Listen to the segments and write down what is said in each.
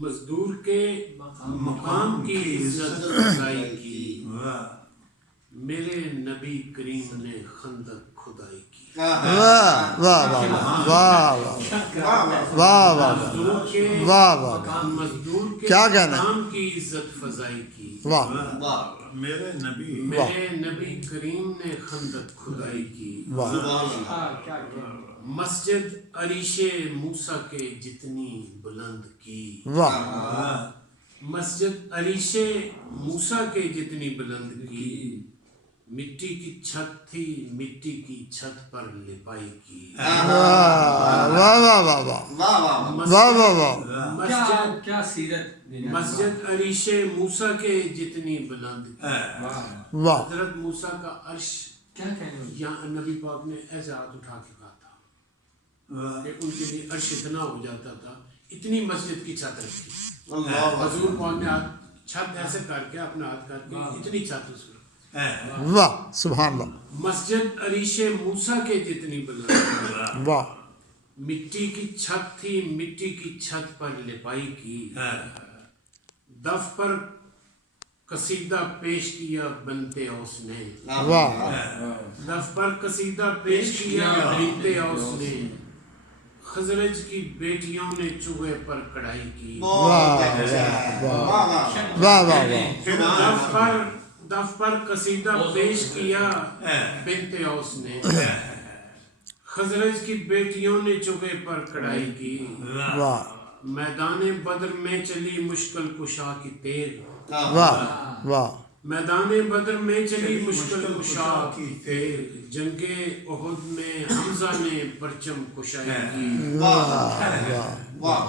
مزدور کے مقام کی عزت افزائی کی، میرے نبی کریم نے خندق کھدائی کی۔ واہ واہ واہ واہ واہ واہ مزدور کے واہ واہ مزدور کے کیا کہنا ہے؟ مقام کی عزت فزائی کی، واہ میرے نبی میرے نبی کریم نے خندق کھدائی کی۔ مسجد عریش موسیٰ کے جتنی بلند کی، واہ مسجد عریش موسیٰ کے جتنی بلند کی، مٹی کی چھت تھی مٹی کی چھت پر لپائی کی۔ واہ واہ واہ واہ واہ واہ واہ واہ مسجد کیا سیرت مسجد عریش موسیٰ کے جتنی بلند کی۔ واہ حضرت موسیٰ کا عرش کیا کہنے یہاں نبی پاک نے ایسے ہاتھ اٹھا کے کہا تھا کہ ان کے لیے عرش اتنا ہو جاتا تھا، اتنی مسجد کی چھت رکھی۔ حضور پاک نے چھت ایسے کر کے اپنا ہاتھ کر کے اتنی چھت اس کو، واہ سبحان اللہ مسجد عریش موسیٰ کے جتنی بلند، واہ مٹی کی چھت تھی مٹی کی چھت پر لپائی کی، دف پر قصیدہ پیش کیا بنتے اوس نے، واہ دف پر قصیدہ پیش کیا بنتے اوس نے، خزرج کی بیٹیوں نے چوہے پر کڑھائی کی۔ واہ واہ واہ دف پر قصیدہ پیش کیا بنت اوس نے، خزرج کی بیٹیوں نے چوہے پر کڑھائی کی، واہ میدان بدر میں چلی مشکل کشا کی تیر، واہ واہ میدان بدر میں چلی مشکل کشا کی تیر، جنگ احد میں حمزہ نے پرچم کشائی کی، واہ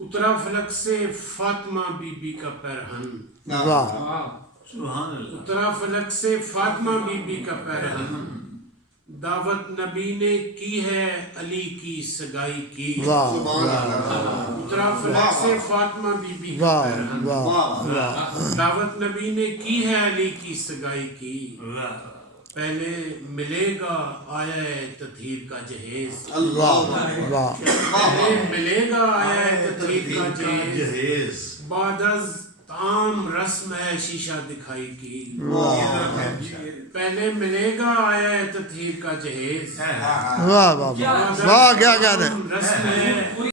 اترا فلک سے فاطمہ بی بی کا پیرہن، واہ سبحان اللہ، اترا فلک سے فاطمہ بی بی کا پیرہن، دعوت نبی نے کی ہے علی کی سگائی کی، واہ اترا فلک سے فاطمہ بی بی کا واہ پیرہن، واہ دعوت نبی نے کی ہے علی کی سگائی کی، پہلے ملے گا آیا ہے تطہیر کا جہیز، واہ واہ پہلے ملے گا آیا ہے تطہیر کا جہیز، بعد از عام رسم ہے شیشہ دکھائی کی، پہلے ملے گا آیا ہے تطہیر کا جہیز، واہ واہ واہ کیا کہہ رہے ہیں؟ رسم ہے